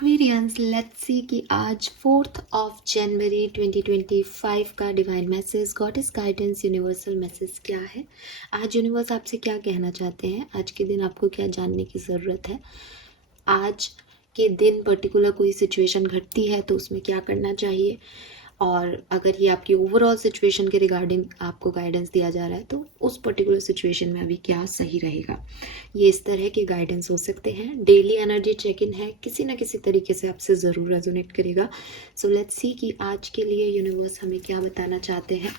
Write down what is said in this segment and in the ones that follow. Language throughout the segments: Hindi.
एक्वेरियंस लेट्स सी कि आज 4 जनवरी 2025 का divine message goddess guidance universal message क्या है। आज यूनिवर्स आपसे क्या कहना चाहते हैं, आज के दिन आपको क्या जानने की ज़रूरत है, आज के दिन पर्टिकुलर कोई सिचुएशन घटती है तो उसमें क्या करना चाहिए, और अगर ये आपकी ओवरऑल सिचुएशन के रिगार्डिंग आपको गाइडेंस दिया जा रहा है तो उस पर्टिकुलर सिचुएशन में अभी क्या सही रहेगा। ये इस तरह के गाइडेंस हो सकते हैं। डेली एनर्जी चेक इन है, किसी ना किसी तरीके से आपसे ज़रूर रेजोनेट करेगा। सो लेट्स सी कि आज के लिए यूनिवर्स हमें क्या बताना चाहते हैं।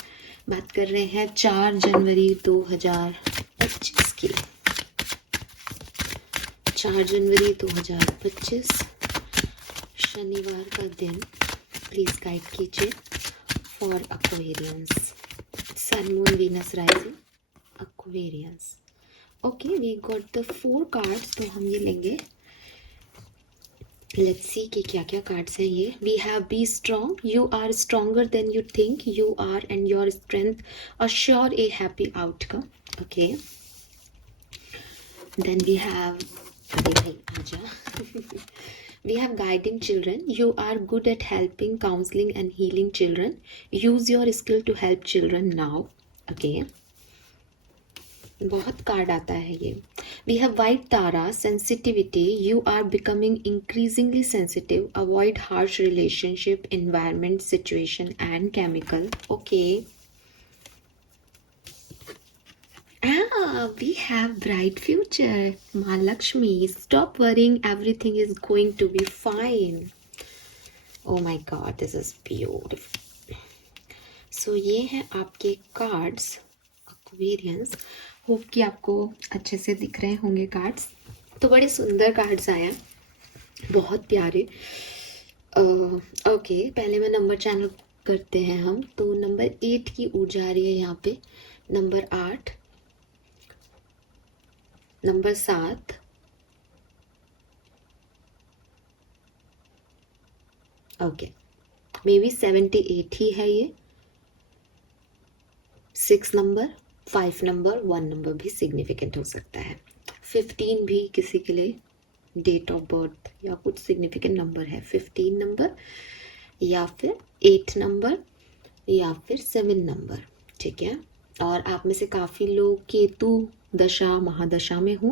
बात कर रहे हैं 4 जनवरी 2025 की। 4 जनवरी 2025 शनिवार का दिन प्लीज गाइड कीजिए for Aquarians, sun moon Venus rising Aquarians. Okay, we got the 4 cards, तो हम ये लेंगे। लेट्स सी कि क्या क्या कार्ड्स हैं ये। We have be strong, you are stronger than you think you are and your strength assure a happy outcome. Okay, then we have, अरे भाई आजा We have guiding children. You are good at helping, counseling and healing children. Use your skill to help children now. Okay. बहुत कार्ड आता है ये। We have white Tara, sensitivity. You are becoming increasingly sensitive. Avoid harsh relationship, environment, situation and chemical. Okay. We have bright future. Mahalakshmi, stop worrying. Everything is going to be fine. Oh my God, this is beautiful. So ये हैं आपके कार्ड्स एक्वेरियंस। होप कि आपको अच्छे से दिख रहे होंगे कार्ड्स। तो बड़े सुंदर कार्ड्स आया, बहुत प्यारे। ओके, पहले मैं नंबर चैनल करते हैं हम। तो नंबर 8 की ऊर्जा आ रही है यहाँ पे, number 8, number 7, okay, may be 78 ही है ये। 6 नंबर, 5 नंबर, 1 नंबर भी सिग्निफिकेंट हो सकता है। 15 भी किसी के लिए डेट ऑफ बर्थ या कुछ सिग्निफिकेंट नंबर है। 15 नंबर या फिर 8 नंबर या फिर 7 नंबर, ठीक है। और आप में से काफ़ी लोग केतु दशा महादशा में हो,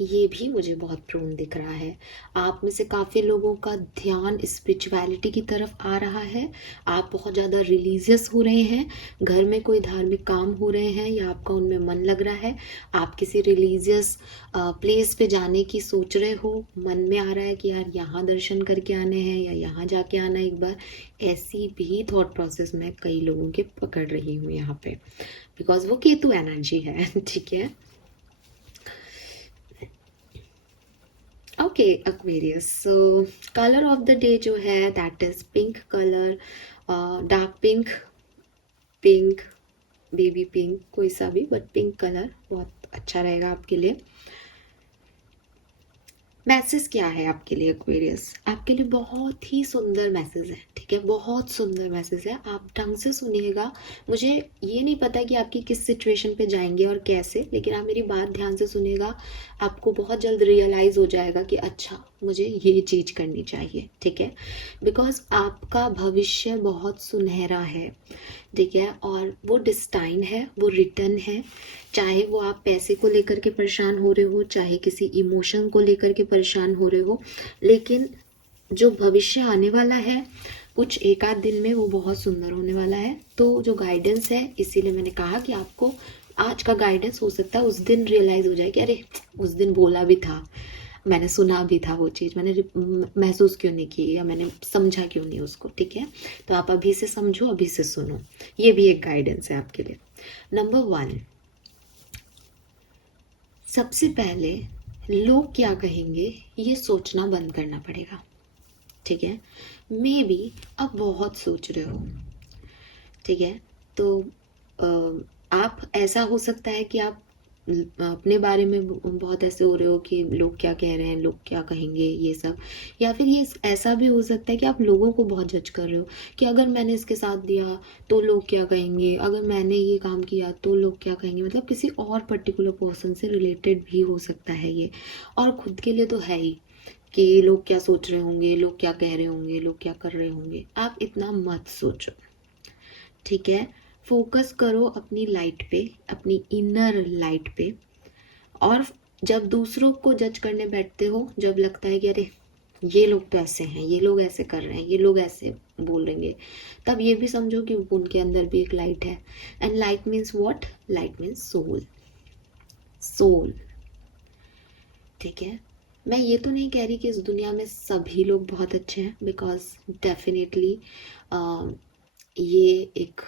ये भी मुझे बहुत प्रोन दिख रहा है। आप में से काफ़ी लोगों का ध्यान स्पिरिचुअलिटी की तरफ आ रहा है। आप बहुत ज़्यादा रिलीजियस हो रहे हैं, घर में कोई धार्मिक काम हो रहे हैं या आपका उनमें मन लग रहा है। आप किसी रिलीजियस प्लेस पे जाने की सोच रहे हो, मन में आ रहा है कि यार यहाँ दर्शन करके आने हैं या यहाँ जाके आना एक बार। ऐसी भी थॉट प्रोसेस में कई लोगों के पकड़ रही हूँ यहाँ पे, बिकॉज वो केतु एनर्जी है, ठीक है। Okay Aquarius, so colour of the day जो है that is pink colour, dark pink, pink, baby pink, कोई सा भी, बट पिंक कलर बहुत अच्छा रहेगा आपके लिए। मैसेज क्या है आपके लिए एक्वेरियस? आपके लिए बहुत ही सुंदर मैसेज है, ठीक है, बहुत सुंदर मैसेज है। आप ढंग से सुनिएगा। मुझे ये नहीं पता कि आपकी किस सिचुएशन पे जाएंगे और कैसे, लेकिन आप मेरी बात ध्यान से सुनिएगा। आपको बहुत जल्द रियलाइज़ हो जाएगा कि अच्छा मुझे ये चीज़ करनी चाहिए, ठीक है। बिकॉज आपका भविष्य बहुत सुनहरा है, ठीक है, और वो डिस्टाइन है, वो रिटर्न है। चाहे वो आप पैसे को लेकर के परेशान हो रहे हो, चाहे किसी इमोशन को लेकर के परेशान हो रहे हो, लेकिन जो भविष्य आने वाला है कुछ एक आध दिन में वो बहुत सुंदर होने वाला है। तो जो गाइडेंस है, इसीलिए मैंने कहा कि आपको आज का गाइडेंस हो सकता है उस दिन रियलाइज़ हो जाए कि अरे उस दिन बोला भी था, मैंने सुना भी था, वो चीज़ मैंने महसूस क्यों नहीं की या मैंने समझा क्यों नहीं उसको, ठीक है। तो आप अभी से समझो, अभी से सुनो, ये भी एक गाइडेंस है आपके लिए। नंबर 1, सबसे पहले लोग क्या कहेंगे ये सोचना बंद करना पड़ेगा, ठीक है। मे बी आप बहुत सोच रहे हो, ठीक है। तो आप, ऐसा हो सकता है कि आप अपने बारे में बहुत ऐसे हो रहे हो कि लोग क्या कह रहे हैं, लोग क्या कहेंगे, ये सब। या फिर ये ऐसा भी हो सकता है कि आप लोगों को बहुत जज कर रहे हो कि अगर मैंने इसके साथ दिया तो लोग क्या कहेंगे, अगर मैंने ये काम किया तो लोग क्या कहेंगे। मतलब किसी और पर्टिकुलर पर्सन से रिलेटेड भी हो सकता है ये, और खुद के लिए तो है ही कि लोग क्या सोच रहे होंगे, लोग क्या कह रहे होंगे, लोग क्या कर रहे होंगे। आप इतना मत सोचो, ठीक है। फोकस करो अपनी लाइट पे, अपनी इनर लाइट पे। और जब दूसरों को जज करने बैठते हो, जब लगता है कि अरे ये लोग तो ऐसे हैं, ये लोग ऐसे कर रहे हैं, ये लोग ऐसे बोलेंगे, तब ये भी समझो कि उनके अंदर भी एक लाइट है। And light means what? Light means soul. Soul, ठीक है। मैं ये तो नहीं कह रही कि इस दुनिया में सभी लोग बहुत अच्छे हैं, बिकॉज डेफिनेटली ये एक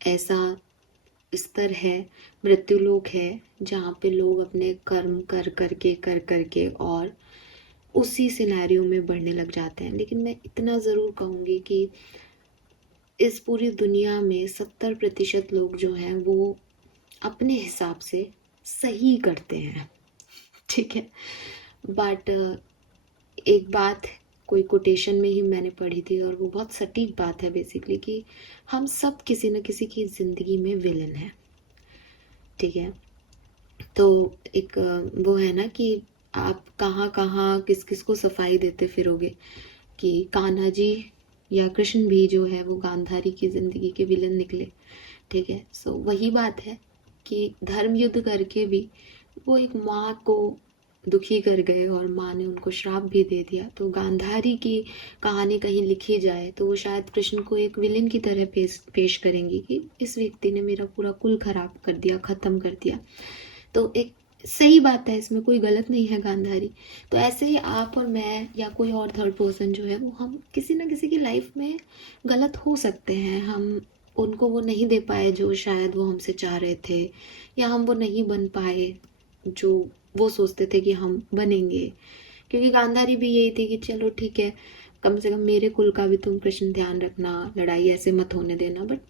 ऐसा स्तर है, मृत्युलोक है, जहाँ पे लोग अपने कर्म कर करके और उसी सिनेरियो में बढ़ने लग जाते हैं। लेकिन मैं इतना ज़रूर कहूँगी कि इस पूरी दुनिया में 70% लोग जो हैं वो अपने हिसाब से सही करते हैं, ठीक है। बट एक बात कोई कोटेशन में ही मैंने पढ़ी थी, और वो बहुत सटीक बात है बेसिकली, कि हम सब किसी न किसी की ज़िंदगी में विलन हैं, ठीक है। तो एक वो है ना कि आप कहाँ कहाँ किस किस को सफाई देते फिरोगे, कि कान्हा जी या कृष्ण भी जो है वो गांधारी की ज़िंदगी के विलन निकले, ठीक है। सो वही बात है कि धर्म युद्ध करके भी वो एक माँ को दुखी कर गए और माँ ने उनको श्राप भी दे दिया। तो गांधारी की कहानी कहीं लिखी जाए तो वो शायद कृष्ण को एक विलेन की तरह पेश करेंगी कि इस व्यक्ति ने मेरा पूरा कुल खराब कर दिया, ख़त्म कर दिया। तो एक सही बात है, इसमें कोई गलत नहीं है गांधारी। तो ऐसे ही आप और मैं या कोई और थर्ड पर्सन जो है वो, हम किसी ना किसी की लाइफ में गलत हो सकते हैं। हम उनको वो नहीं दे पाए जो शायद वो हमसे चाह रहे थे, या हम वो नहीं बन पाए जो वो सोचते थे कि हम बनेंगे। क्योंकि गांधारी भी यही थी कि चलो ठीक है, कम से कम मेरे कुल का भी तुम कृष्ण ध्यान रखना, लड़ाई ऐसे मत होने देना। बट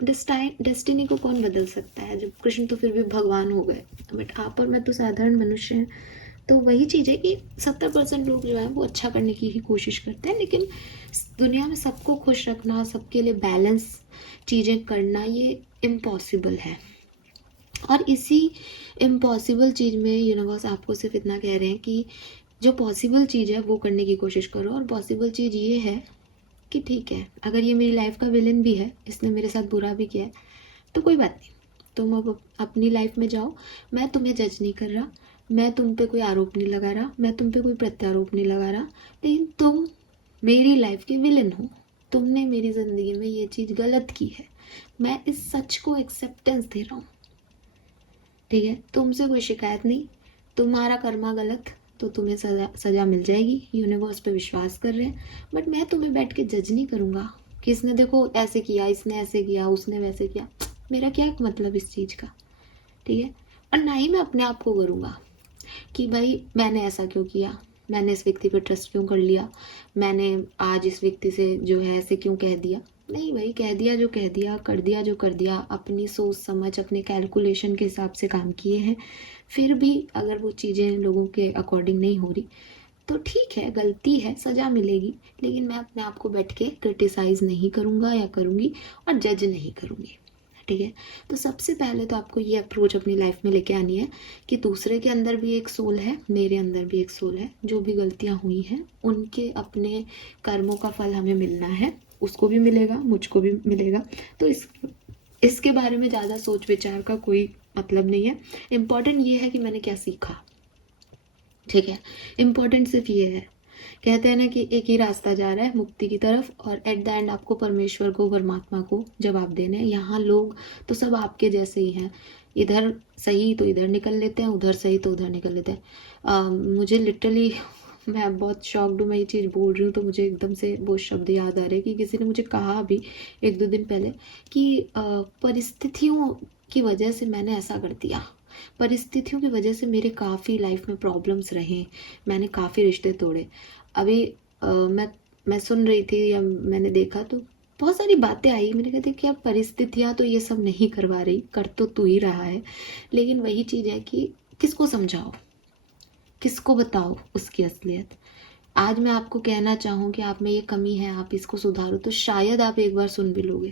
डेस्टिनी को कौन बदल सकता है, जब कृष्ण तो फिर भी भगवान हो गए। बट आप और मैं तो साधारण मनुष्य हैं। तो वही चीज़ है कि 70% लोग जो है वो अच्छा करने की ही कोशिश करते हैं, लेकिन दुनिया में सबको खुश रखना, सबके लिए बैलेंस चीज़ें करना, ये इम्पॉसिबल है। और इसी इम्पॉसिबल चीज़ में यूनिवर्स आपको सिर्फ इतना कह रहे हैं कि जो पॉसिबल चीज़ है वो करने की कोशिश करो। और पॉसिबल चीज़ ये है कि ठीक है, अगर ये मेरी लाइफ का विलन भी है, इसने मेरे साथ बुरा भी किया है, तो कोई बात नहीं, तुम अब अपनी लाइफ में जाओ। मैं तुम्हें जज नहीं कर रहा, मैं तुम पे कोई आरोप नहीं लगा रहा, मैं तुम पे कोई प्रत्यारोप नहीं लगा रहा, लेकिन तुम मेरी लाइफ के विलन हो। तुमने मेरी ज़िंदगी में ये चीज़ गलत की है, मैं इस सच को एक्सेप्टेंस दे रहा हूँ, ठीक है। तुमसे कोई शिकायत नहीं, तुम्हारा कर्मा गलत, तो तुम्हें सजा सजा मिल जाएगी, यूनिवर्स पे विश्वास कर रहे हैं। बट मैं तुम्हें बैठ के जज नहीं करूँगा कि इसने देखो ऐसे किया, इसने ऐसे किया, उसने वैसे किया। मेरा क्या मतलब इस चीज़ का, ठीक है। और ना ही मैं अपने आप को करूँगा कि भाई मैंने ऐसा क्यों किया, मैंने इस व्यक्ति पर ट्रस्ट क्यों कर लिया, मैंने आज इस व्यक्ति से जो है ऐसे क्यों कह दिया। नहीं भाई, कह दिया जो कह दिया, कर दिया जो कर दिया, अपनी सोच समझ अपने कैलकुलेशन के हिसाब से काम किए हैं। फिर भी अगर वो चीज़ें लोगों के अकॉर्डिंग नहीं हो रही तो ठीक है, गलती है, सज़ा मिलेगी। लेकिन मैं अपने आप को बैठ के क्रिटिसाइज़ नहीं करूँगा या करूँगी, और जज नहीं करूँगी, ठीक है। तो सबसे पहले तो आपको ये अप्रोच अपनी लाइफ में लेके आनी है कि दूसरे के अंदर भी एक सोल है, मेरे अंदर भी एक सोल है। जो भी गलतियाँ हुई हैं उनके अपने कर्मों का फल हमें मिलना है, उसको भी मिलेगा, मुझको भी मिलेगा। तो इसके बारे में ज़्यादा सोच विचार का कोई मतलब नहीं है। इम्पॉर्टेंट ये है कि मैंने क्या सीखा, ठीक है। इम्पॉर्टेंट सिर्फ ये है, कहते हैं ना कि एक ही रास्ता जा रहा है मुक्ति की तरफ, और एट द एंड आपको परमेश्वर को, परमात्मा को जवाब देने हैं। यहाँ लोग तो सब आपके जैसे ही हैं, इधर सही तो इधर निकल लेते हैं, उधर सही तो उधर निकल लेते हैं। मुझे लिटरली मैं बहुत शॉक्ड हूँ, मैं ये चीज़ बोल रही हूँ तो मुझे एकदम से वो शब्द याद आ रहे हैं कि किसी ने मुझे कहा अभी 1-2 दिन पहले कि परिस्थितियों की वजह से मैंने ऐसा कर दिया, परिस्थितियों की वजह से मेरे काफ़ी लाइफ में प्रॉब्लम्स रहे, मैंने काफ़ी रिश्ते तोड़े। अभी मैं सुन रही थी या मैंने देखा तो बहुत सारी बातें आई, मैंने कहा देखिए अब परिस्थितियाँ तो ये सब नहीं करवा रही, कर तो तू ही रहा है। लेकिन वही चीज़ है कि किसको समझाओ, किसको बताओ उसकी असलियत। आज मैं आपको कहना चाहूँ कि आप में ये कमी है, आप इसको सुधारो, तो शायद आप एक बार सुन भी लोगे।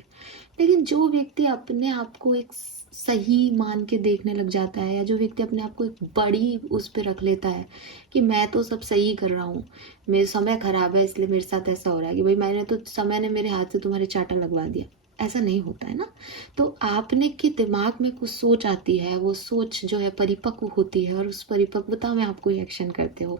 लेकिन जो व्यक्ति अपने आप को एक सही मान के देखने लग जाता है, या जो व्यक्ति अपने आप को एक बड़ी उस पे रख लेता है कि मैं तो सब सही कर रहा हूँ, मेरा समय खराब है इसलिए मेरे साथ ऐसा हो रहा है, कि भाई मैंने तो, समय ने मेरे हाथ से तुम्हारे चाटा लगवा दिया, ऐसा नहीं होता है ना। तो आपने के दिमाग में कुछ सोच आती है, वो सोच जो है परिपक्व होती है, और उस परिपक्वता में आप कोई एक्शन करते हो।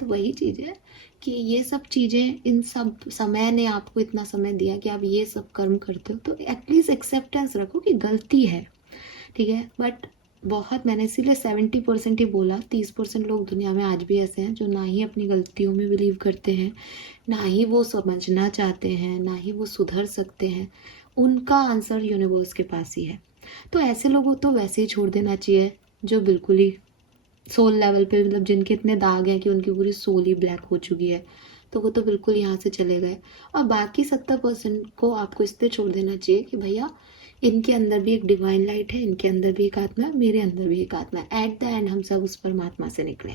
तो वही चीज़ है कि ये सब चीज़ें, इन सब समय ने आपको इतना समय दिया कि आप ये सब कर्म करते हो, तो एटलीस्ट एक्सेप्टेंस रखो कि गलती है, ठीक है। बट बहुत, मैंने इसीलिए 70% ही बोला, 30% लोग दुनिया में आज भी ऐसे हैं जो ना ही अपनी गलतियों में बिलीव करते हैं, ना ही वो समझना चाहते हैं, ना ही वो सुधर सकते हैं। उनका आंसर यूनिवर्स के पास ही है। तो ऐसे लोगों तो वैसे ही छोड़ देना चाहिए, जो बिल्कुल ही सोल लेवल पे, मतलब जिनके इतने दाग हैं कि उनकी पूरी सोल ही ब्लैक हो चुकी है, तो वो तो बिल्कुल यहाँ से चले गए। और बाकी 70% को आपको इसलिए छोड़ देना चाहिए कि भैया इनके अंदर भी एक डिवाइन लाइट है, इनके अंदर भी एक आत्मा है, मेरे अंदर भी एक आत्मा है। एट द एंड हम सब उस परमात्मा से निकले।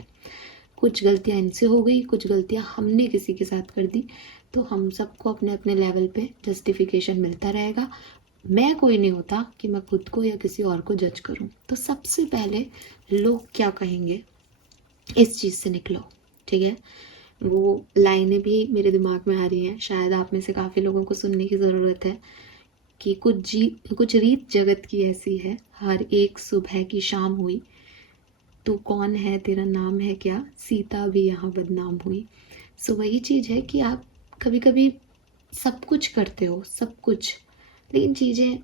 कुछ गलतियाँ इनसे हो गई, कुछ गलतियाँ हमने किसी के साथ कर दी, तो हम सबको अपने अपने लेवल पे जस्टिफिकेशन मिलता रहेगा। मैं कोई नहीं होता कि मैं खुद को या किसी और को जज करूं। तो सबसे पहले लोग क्या कहेंगे, इस चीज़ से निकलो, ठीक है। वो लाइनें भी मेरे दिमाग में आ रही हैं, शायद आप में से काफ़ी लोगों को सुनने की ज़रूरत है कि कुछ रीत जगत की ऐसी है, हर एक सुबह की शाम हुई, तू कौन है तेरा नाम है क्या, सीता भी यहाँ बदनाम हुई। सो वही चीज़ है कि आप कभी कभी सब कुछ करते हो, सब कुछ, लेकिन चीज़ें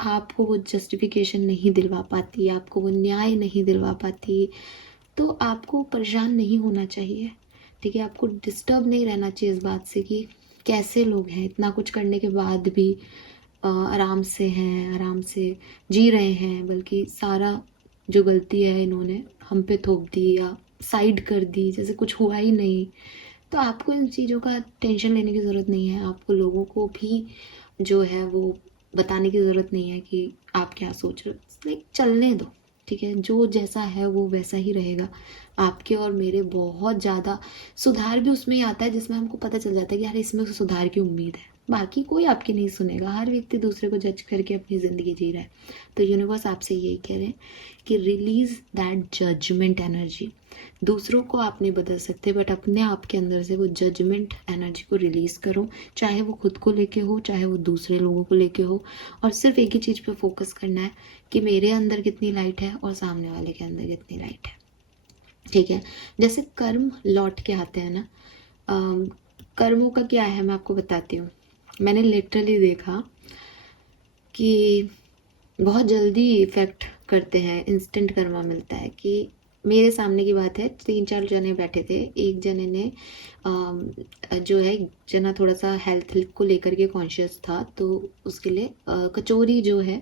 आपको वो जस्टिफिकेशन नहीं दिलवा पाती, आपको वो न्याय नहीं दिलवा पाती, तो आपको परेशान नहीं होना चाहिए, ठीक है। आपको डिस्टर्ब नहीं रहना चाहिए इस बात से कि कैसे लोग हैं इतना कुछ करने के बाद भी आराम से हैं, आराम से जी रहे हैं, बल्कि सारा जो गलती है इन्होंने हम पे थोप दी या साइड कर दी, जैसे कुछ हुआ ही नहीं। तो आपको इन चीज़ों का टेंशन लेने की ज़रूरत नहीं है। आपको लोगों को भी जो है वो बताने की ज़रूरत नहीं है कि आप क्या सोच रहे हो, लाइक चलने दो, ठीक है। जो जैसा है वो वैसा ही रहेगा। आपके और मेरे बहुत ज़्यादा सुधार भी उसमें ही आता है जिसमें हमको पता चल जाता है कि यार इसमें तो सुधार की उम्मीद है। बाकी कोई आपकी नहीं सुनेगा, हर व्यक्ति दूसरे को जज करके अपनी ज़िंदगी जी रहा है। तो यूनिवर्स आपसे यही कह रहे हैं कि रिलीज दैट जजमेंट एनर्जी। दूसरों को आप नहीं बदल सकते, बट अपने आप के अंदर से वो जजमेंट एनर्जी को रिलीज करो, चाहे वो खुद को लेके हो, चाहे वो दूसरे लोगों को लेके हो। और सिर्फ एक ही चीज़ पे फोकस करना है कि मेरे अंदर कितनी लाइट है और सामने वाले के अंदर कितनी लाइट है, ठीक है। जैसे कर्म लौट के आते हैं ना, कर्मों का क्या है मैं आपको बताती हूँ। मैंने लिटरली देखा कि बहुत जल्दी इफेक्ट करते हैं, इंस्टेंट कर्मा मिलता है। कि मेरे सामने की बात है, 3-4 जने बैठे थे, एक जने ने जो है, एक जना थोड़ा सा हेल्थ को लेकर के कॉन्शियस था, तो उसके लिए कचौरी जो है,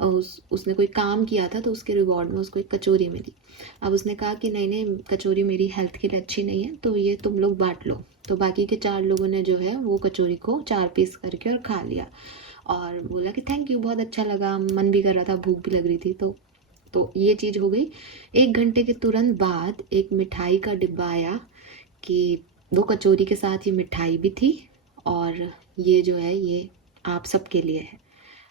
उसने कोई काम किया था तो उसके रिवॉर्ड में उसको एक कचौरी मिली। अब उसने कहा कि नहीं नहीं, कचौरी मेरी हेल्थ के लिए अच्छी नहीं है, तो ये तुम लोग बांट लो। तो बाकी के 4 लोगों ने जो है वो कचौरी को 4 पीस करके और खा लिया, और बोला कि थैंक यू, बहुत अच्छा लगा, मन भी कर रहा था, भूख भी लग रही थी। तो ये चीज़ हो गई। 1 घंटे के तुरंत बाद एक मिठाई का डिब्बा आया कि वो कचौरी के साथ ये मिठाई भी थी, और ये जो है ये आप सबके लिए है।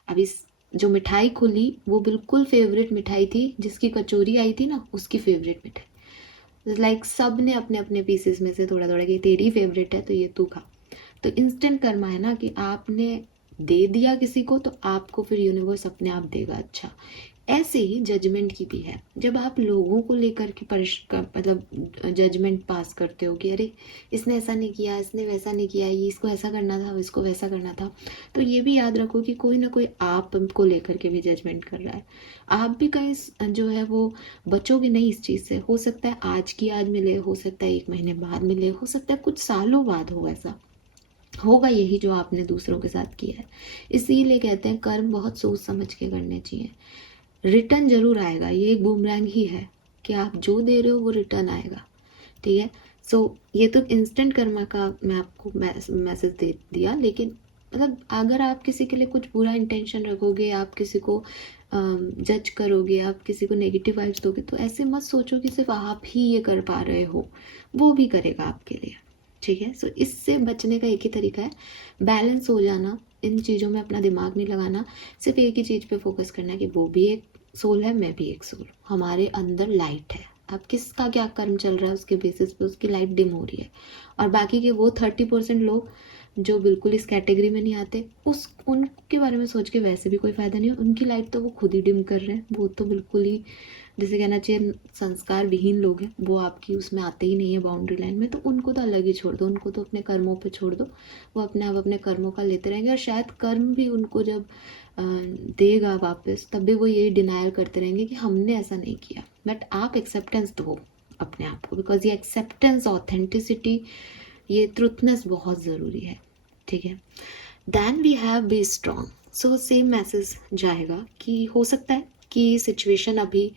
अब इस जो मिठाई खुली वो बिल्कुल फेवरेट मिठाई थी, जिसकी कचौरी आई थी ना उसकी फेवरेट मिठाई। लाइक सब ने अपने अपने पीसेस में से थोड़ा थोड़ा कि तेरी फेवरेट है तो ये तू खा। तो इंस्टेंट कर्मा है ना कि आपने दे दिया किसी को तो आपको फिर यूनिवर्स अपने आप देगा। अच्छा, ऐसे ही जजमेंट की भी है। जब आप लोगों को लेकर के मतलब जजमेंट पास करते हो कि अरे इसने ऐसा नहीं किया, इसने वैसा नहीं किया, ये इसको ऐसा करना था, इसको वैसा करना था, तो ये भी याद रखो कि कोई ना कोई आपको लेकर के भी जजमेंट कर रहा है। आप भी कहीं जो है वो बचोगे नहीं इस चीज़ से। हो सकता है आज की आज मिले, हो सकता है 1 महीने बाद मिले, हो सकता है कुछ सालों बाद हो, ऐसा होगा यही जो आपने दूसरों के साथ किया है। इसीलिए कहते हैं कर्म बहुत सोच समझ के करने चाहिए। रिटर्न जरूर आएगा, ये एक बूमरैंग ही है कि आप जो दे रहे हो वो रिटर्न आएगा, ठीक है। सो ये तो इंस्टेंट कर्मा का मैं आपको मैसेज दे दिया, लेकिन मतलब अगर आप किसी के लिए कुछ बुरा इंटेंशन रखोगे, आप किसी को जज करोगे, आप किसी को नेगेटिव वाइब्स दोगे, तो ऐसे मत सोचो कि सिर्फ आप ही ये कर पा रहे हो, वो भी करेगा आपके लिए। ठीक है, सो इससे बचने का एक ही तरीका है, बैलेंस हो जाना, इन चीज़ों में अपना दिमाग नहीं लगाना, सिर्फ एक ही चीज़ पे फोकस करना है कि वो भी एक सोल है, मैं भी एक सोल, हमारे अंदर लाइट है। अब किसका क्या कर्म चल रहा है उसके बेसिस पे उसकी लाइट डिम हो रही है, और बाकी के वो 30% लोग जो बिल्कुल इस कैटेगरी में नहीं आते, उस उनके बारे में सोच के वैसे भी कोई फ़ायदा नहीं है, उनकी लाइट तो वो खुद ही डिम कर रहे हैं, वो तो बिल्कुल ही जैसे कहना चाहिए संस्कार विहीन लोग हैं, वो आपकी उसमें आते ही नहीं है बाउंड्री लाइन में, तो उनको तो अलग ही छोड़ दो, उनको तो अपने कर्मों पे छोड़ दो, वो अपने आप अपने कर्मों का लेते रहेंगे, और शायद कर्म भी उनको जब देगा वापस, तब भी वो यही डिनायल करते रहेंगे कि हमने ऐसा नहीं किया। बट आप एक्सेप्टेंस दो अपने आप को, बिकॉज ये एक्सेप्टेंस, ऑथेंटिसिटी, ये ट्रुथनेस बहुत ज़रूरी है। ठीक है, then we have be strong. So same message जाएगा कि हो सकता है कि सिचुएशन अभी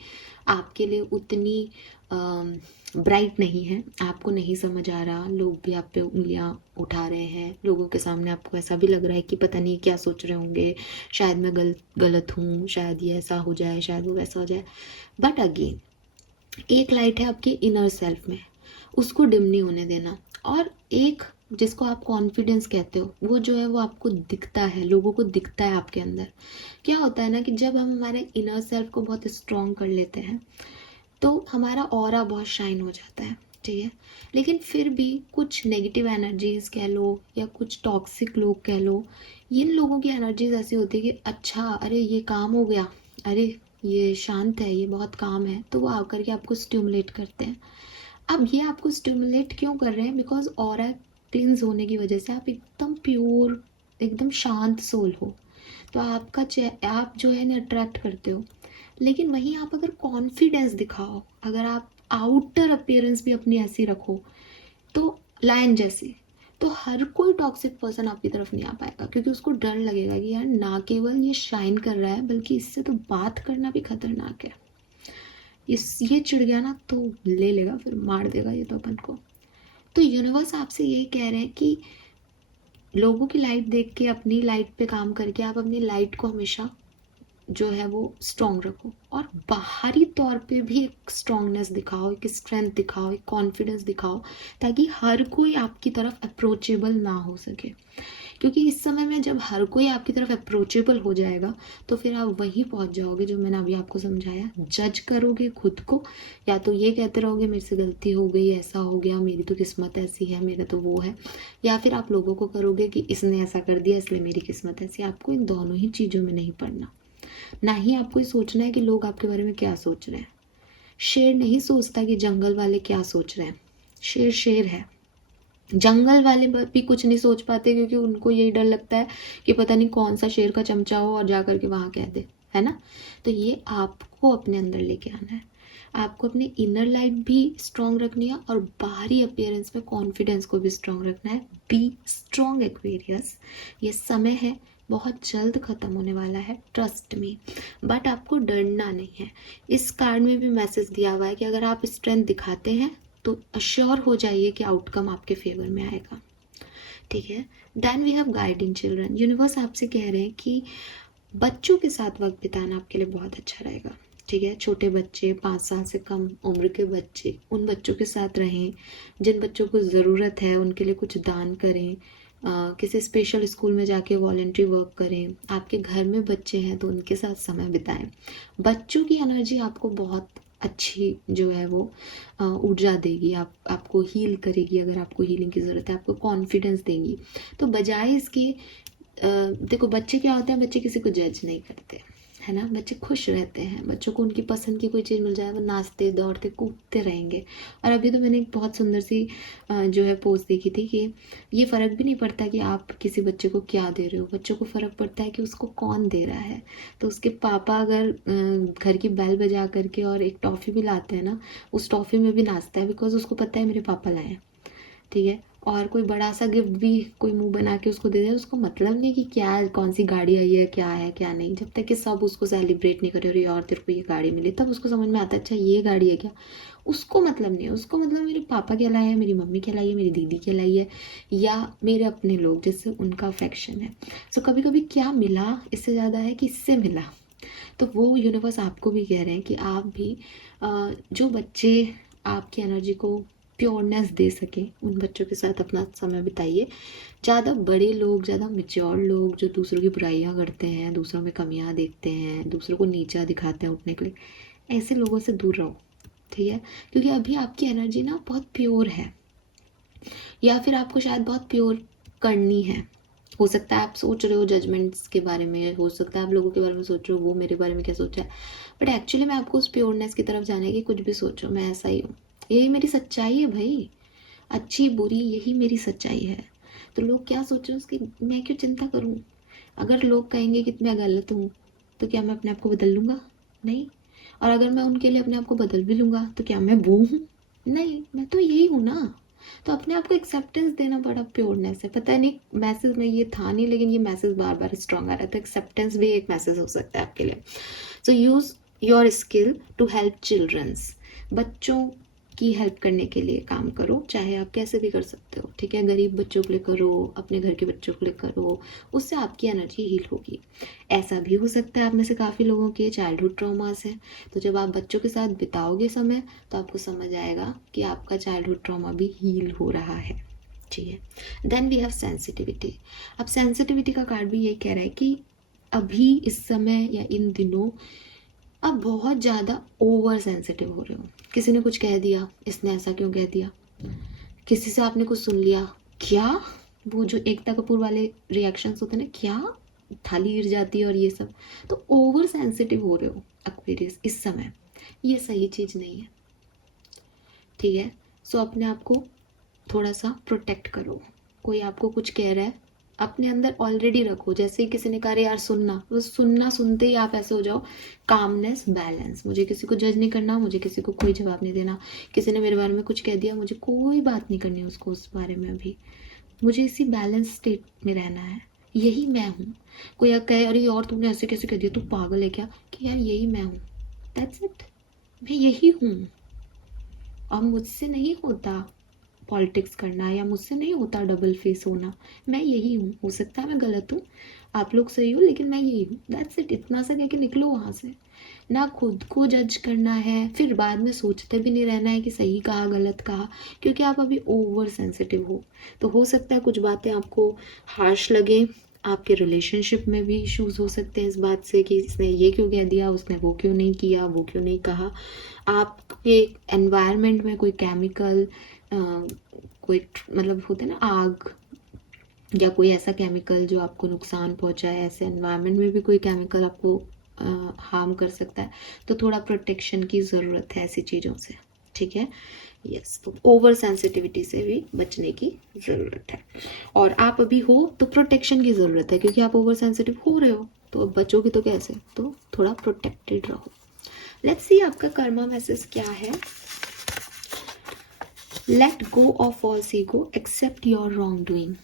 आपके लिए उतनी ब्राइट नहीं है, आपको नहीं समझ आ रहा, लोग भी आप पे उंगलियां उठा रहे हैं, लोगों के सामने आपको ऐसा भी लग रहा है कि पता नहीं क्या सोच रहे होंगे, शायद मैं गलत हूँ, शायद ये ऐसा हो जाए, शायद वो वैसा हो जाए। बट अगेन एक लाइट है आपके इनर सेल्फ में, उसको डिम नहीं होने देना। और एक जिसको आप कॉन्फिडेंस कहते हो, वो जो है वो आपको दिखता है, लोगों को दिखता है आपके अंदर। क्या होता है ना कि जब हम हमारे इनर सेल्फ को बहुत स्ट्रॉन्ग कर लेते हैं तो हमारा ऑरा बहुत शाइन हो जाता है। ठीक है, लेकिन फिर भी कुछ नेगेटिव एनर्जीज कह लो या कुछ टॉक्सिक लोग कह लो, इन लोगों की एनर्जीज ऐसी होती है कि अच्छा अरे ये काम हो गया, अरे ये शांत है, ये बहुत काम है, तो वो आकर के आपको स्टिमुलेट करते हैं। अब ये आपको स्टिमुलेट क्यों कर रहे हैं? बिकॉज ऑरा क्लींस होने की वजह से आप एकदम प्योर, एकदम शांत सोल हो, तो आपका आप जो है ना अट्रैक्ट करते हो। लेकिन वहीं आप अगर कॉन्फिडेंस दिखाओ, अगर आप आउटर अपीयरेंस भी अपनी ऐसी रखो, तो लायन जैसी, तो हर कोई टॉक्सिक पर्सन आपकी तरफ नहीं आ पाएगा, क्योंकि उसको डर लगेगा कि यार ना केवल ये शाइन कर रहा है बल्कि इससे तो बात करना भी खतरनाक है, इस ये चिढ़ गया ना तो ले लेगा, फिर मार देगा ये तो अपन को। तो यूनिवर्स आपसे यही कह रहे हैं कि लोगों की लाइट देख के अपनी लाइट पे काम करके आप अपनी लाइट को हमेशा जो है वो स्ट्रॉन्ग रखो, और बाहरी तौर पे भी एक स्ट्रॉन्गनेस दिखाओ, एक स्ट्रेंथ दिखाओ, एक कॉन्फिडेंस दिखाओ, ताकि हर कोई आपकी तरफ अप्रोचेबल ना हो सके। क्योंकि इस समय में जब हर कोई आपकी तरफ अप्रोचेबल हो जाएगा तो फिर आप वहीं पहुंच जाओगे जो मैंने अभी आपको समझाया, जज करोगे खुद को, या तो ये कहते रहोगे मेरे से गलती हो गई, ऐसा हो गया, मेरी तो किस्मत ऐसी है, मेरा तो वो है, या फिर आप लोगों को करोगे कि इसने ऐसा कर दिया इसलिए मेरी किस्मत ऐसी। आपको इन दोनों ही चीज़ों में नहीं पड़ना, ना ही आपको ये सोचना है कि लोग आपके बारे में क्या सोच रहे हैं। शेर नहीं सोचता कि जंगल वाले क्या सोच रहे हैं, शेर शेर है, जंगल वाले भी कुछ नहीं सोच पाते, क्योंकि उनको यही डर लगता है कि पता नहीं कौन सा शेर का चमचा हो और जा करके वहाँ कह दे, है ना। तो ये आपको अपने अंदर लेके आना है, आपको अपनी इनर लाइट भी स्ट्रॉन्ग रखनी है और बाहरी अपीयरेंस में कॉन्फिडेंस को भी स्ट्रॉन्ग रखना है। बी स्ट्रॉन्ग एक्वेरियस, ये समय है बहुत जल्द ख़त्म होने वाला है, ट्रस्ट मी, बट आपको डरना नहीं है। इस कार्ड में भी मैसेज दिया हुआ है कि अगर आप स्ट्रेंथ दिखाते हैं तो अश्योर हो जाइए कि आउटकम आपके फेवर में आएगा। ठीक है, then we have guiding children. Universe आपसे कह रहे हैं कि बच्चों के साथ वक्त बिताना आपके लिए बहुत अच्छा रहेगा। ठीक है, छोटे बच्चे, 5 साल से कम उम्र के बच्चे, उन बच्चों के साथ रहें, जिन बच्चों को ज़रूरत है उनके लिए कुछ दान करें, किसी स्पेशल स्कूल में जाके वॉलेंट्री वर्क करें, आपके घर में बच्चे हैं तो उनके साथ समय बिताएं। बच्चों की एनर्जी आपको बहुत अच्छी जो है वो ऊर्जा देगी, आपको हील करेगी, अगर आपको हीलिंग की ज़रूरत है, आपको कॉन्फिडेंस देंगी। तो बजाय इसके देखो बच्चे क्या होते हैं, बच्चे किसी को जज नहीं करते, है ना, बच्चे खुश रहते हैं, बच्चों को उनकी पसंद की कोई चीज़ मिल जाए वो नाचते दौड़ते कूदते रहेंगे। और अभी तो मैंने एक बहुत सुंदर सी जो है पोस्ट देखी थी कि ये फ़र्क भी नहीं पड़ता कि आप किसी बच्चे को क्या दे रहे हो, बच्चों को फ़र्क पड़ता है कि उसको कौन दे रहा है। तो उसके पापा अगर घर की बेल बजा करके और एक टॉफ़ी भी लाते हैं ना, उस टॉफ़ी में भी नाचता है, बिकॉज उसको पता है मेरे पापा लाए हैं। ठीक है, और कोई बड़ा सा गिफ्ट भी कोई मुंह बना के उसको दे दे, उसको मतलब नहीं कि क्या कौन सी गाड़ी आई है क्या नहीं, जब तक कि सब उसको सेलिब्रेट नहीं करे, और तेरे को ये गाड़ी मिली, तब उसको समझ में आता है अच्छा ये गाड़ी है क्या। उसको मतलब नहीं है, उसको मतलब मेरे पापा क्या लाए हैं, मेरी मम्मी क्या लाई है, मेरी दीदी क्या लाई है, या मेरे अपने लोग जिससे उनका अफेक्शन है। सो कभी कभी क्या मिला इससे ज़्यादा है कि इससे मिला, तो वो यूनिवर्स आपको भी कह रहे हैं कि आप भी जो बच्चे आपकी एनर्जी को प्योरनेस दे सकें, उन बच्चों के साथ अपना समय बिताइए। ज़्यादा बड़े लोग, ज़्यादा मेच्योर लोग जो दूसरों की बुराइयां करते हैं, दूसरों में कमियां देखते हैं, दूसरों को नीचा दिखाते हैं उठने के लिए, ऐसे लोगों से दूर रहो, ठीक है? क्योंकि अभी आपकी एनर्जी ना बहुत प्योर है, या फिर आपको शायद बहुत प्योर करनी है। हो सकता है आप सोच रहे हो जजमेंट्स के बारे में, हो सकता है आप लोगों के बारे में सोच रहे हो वो मेरे बारे में क्या सोचा है, बट एक्चुअली मैं आपको उस प्योरनेस की तरफ जाने की, कुछ भी सोचो मैं ऐसा ही हूँ, यही मेरी सच्चाई है भाई, अच्छी बुरी यही मेरी सच्चाई है। तो लोग क्या सोचें उसकी मैं क्यों चिंता करूँ? अगर लोग कहेंगे कि मैं गलत हूँ तो क्या मैं अपने आप को बदल लूँगा? नहीं। और अगर मैं उनके लिए अपने आप को बदल भी लूँगा तो क्या मैं वो हूँ? नहीं, मैं तो यही हूँ ना। तो अपने आप को एक्सेप्टेंस देना बड़ा प्योरनेस है। पता नहीं मैसेज में ये था नहीं, लेकिन ये मैसेज बार बार स्ट्रॉन्ग आ रहा था। एक्सेप्टेंस भी एक मैसेज हो सकता है आपके लिए। So use your skill to help childrens. बच्चों की हेल्प करने के लिए काम करो, चाहे आप कैसे भी कर सकते हो, ठीक है? गरीब बच्चों के लिए करो, अपने घर के बच्चों के लिए करो, उससे आपकी एनर्जी हील होगी। ऐसा भी हो सकता है आप में से काफ़ी लोगों के चाइल्डहुड ट्रॉमास हैं, तो जब आप बच्चों के साथ बिताओगे समय तो आपको समझ आएगा कि आपका चाइल्डहुड ट्रॉमा भी हील हो रहा है, ठीक है? Then we have sensitivity. अब सेंसिटिविटी का कार्ड भी यही कह रहा है कि अभी इस समय या इन दिनों आप बहुत ज़्यादा ओवर सेंसिटिव हो रहे हो। किसी ने कुछ कह दिया, इसने ऐसा क्यों कह दिया, किसी से आपने कुछ सुन लिया, क्या, वो जो एकता कपूर वाले रिएक्शंस होते हैं ना, क्या, थाली गिर जाती है और ये सब। तो ओवर सेंसिटिव हो रहे हो एक्वेरियस इस समय, ये सही चीज़ नहीं है, ठीक है? सो अपने आप को थोड़ा सा प्रोटेक्ट करो। कोई आपको कुछ कह रहा है, अपने अंदर ऑलरेडी रखो। जैसे ही किसी ने कहा यार सुनना, बस सुनना, सुनते ही आप ऐसे हो जाओ कामनेस, बैलेंस। मुझे किसी को जज नहीं करना, मुझे किसी को कोई जवाब नहीं देना। किसी ने मेरे बारे में कुछ कह दिया, मुझे कोई बात नहीं करनी उसको उस बारे में। अभी मुझे इसी बैलेंस स्टेट में रहना है, यही मैं हूँ। कोई कहे अरे यार तुमने ऐसे कैसे कह दिया, तू पागल है क्या, कि यार यही मैं हूँ, दैट्स इट, मैं यही हूँ। अब मुझसे नहीं होता पॉलिटिक्स करना, या मुझसे नहीं होता डबल फेस होना, मैं यही हूँ। हो सकता है मैं गलत हूँ, आप लोग सही हो, लेकिन मैं यही हूँ, दैट्स इट। इतना सा कह के निकलो वहाँ से। ना खुद को जज करना है, फिर बाद में सोचते भी नहीं रहना है कि सही कहा गलत कहा, क्योंकि आप अभी ओवर सेंसिटिव हो। तो हो सकता है कुछ बातें आपको हार्श लगे, आपके रिलेशनशिप में भी इश्यूज हो सकते हैं इस बात से कि इसने ये क्यों कह दिया, उसने वो क्यों नहीं किया, वो क्यों नहीं कहा। आपके एनवायरनमेंट में कोई केमिकल, कोई मतलब होते हैं ना आग, या कोई ऐसा केमिकल जो आपको नुकसान पहुंचाए, ऐसे एनवायरनमेंट में भी कोई केमिकल आपको हार्म कर सकता है। तो थोड़ा प्रोटेक्शन की ज़रूरत है ऐसी चीज़ों से, ठीक है? यस, तो ओवर सेंसिटिविटी से भी बचने की ज़रूरत है। और आप अभी हो तो प्रोटेक्शन की ज़रूरत है, क्योंकि आप ओवर सेंसिटिव हो रहे हो, तो अब बचोगे तो कैसे? तो थोड़ा प्रोटेक्टेड रहो। लेट्स सी आपका कर्मा मैसेज क्या है। Let go of false ego, accept your wrong doing.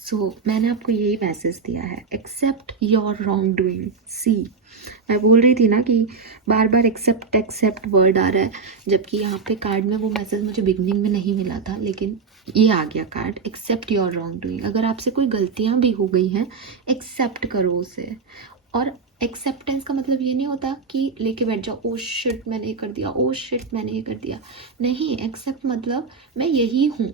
So मैंने आपको यही मैसेज दिया है, accept your wrong doing. See, मैं बोल रही थी ना कि बार बार एक्सेप्ट एक्सेप्ट वर्ड आ रहा है, जबकि यहाँ पे कार्ड में वो मैसेज मुझे बिगनिंग में नहीं मिला था, लेकिन ये आ गया card, accept your wrong doing. अगर आपसे कोई गलतियाँ भी हो गई हैं, एक्सेप्ट करो उसे। और एक्सेप्टेंस का मतलब ये नहीं होता कि लेके बैठ जाओ, ओ शिट मैंने ये कर दिया, ओ शिट मैंने ये कर दिया। नहीं, एक्सेप्ट मतलब मैं यही हूँ,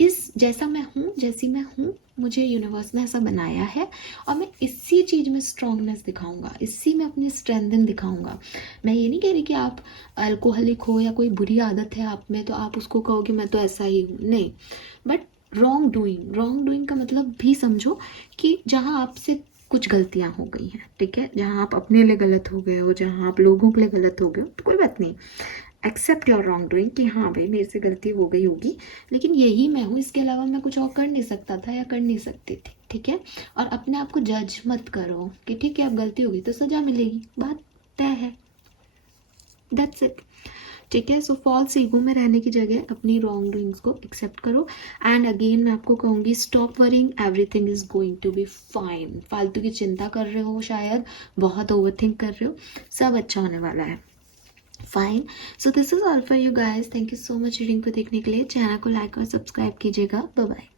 इस जैसा मैं हूँ, जैसी मैं हूँ, मुझे यूनिवर्स ने ऐसा बनाया है, और मैं इसी चीज़ में स्ट्रॉन्गनेस दिखाऊंगा, इसी में अपनी स्ट्रेंथन दिखाऊंगा। मैं ये नहीं कह रही कि आप अल्कोहलिक हो या कोई बुरी आदत है आप में तो आप उसको कहो कि मैं तो ऐसा ही हूँ, नहीं। बट रॉन्ग डूइंग का मतलब भी समझो कि जहाँ आपसे कुछ गलतियाँ हो गई हैं, ठीक है? जहाँ आप अपने लिए गलत हो गए हो, जहाँ आप लोगों के लिए गलत हो गए हो, तो कोई बात नहीं, एक्सेप्ट योर रॉन्ग डूइंग कि हाँ भाई मेरे से गलती हो गई होगी, लेकिन यही मैं हूँ, इसके अलावा मैं कुछ और कर नहीं सकता था या कर नहीं सकती थी, ठीक है? और अपने आप को जज मत करो कि ठीक है अब गलती होगी तो सजा मिलेगी, बात तय है, दैट्स इट, ठीक है? सो फॉल्स ईगो में रहने की जगह अपनी रॉन्ग डूइंग्स को एक्सेप्ट करो। एंड अगेन मैं आपको कहूँगी, stop worrying, everything is going to be fine. फालतू की चिंता कर रहे हो, शायद बहुत ओवरथिंक कर रहे हो, सब अच्छा होने वाला है, fine. So this is all for you guys, thank you so much reading को देखने के लिए। चैनल को लाइक और सब्सक्राइब कीजिएगा। Bye bye.